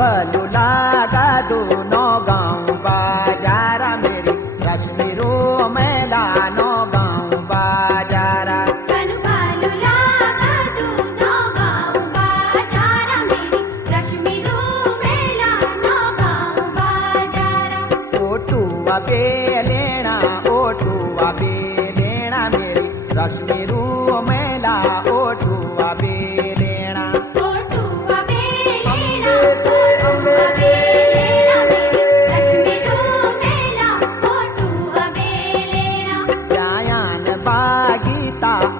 बलू लागा दोनों गाँव बाजारा मेरी रश्मि रो मेला नो गाँव बाजारा। कनु बालू लागा दोनों गाँव बाजारा मेरी रश्मि रो मेला नो गाँव बाजारा। ओटुआ पे लेना मेरी रश्मि रो मेला ओटुआ पे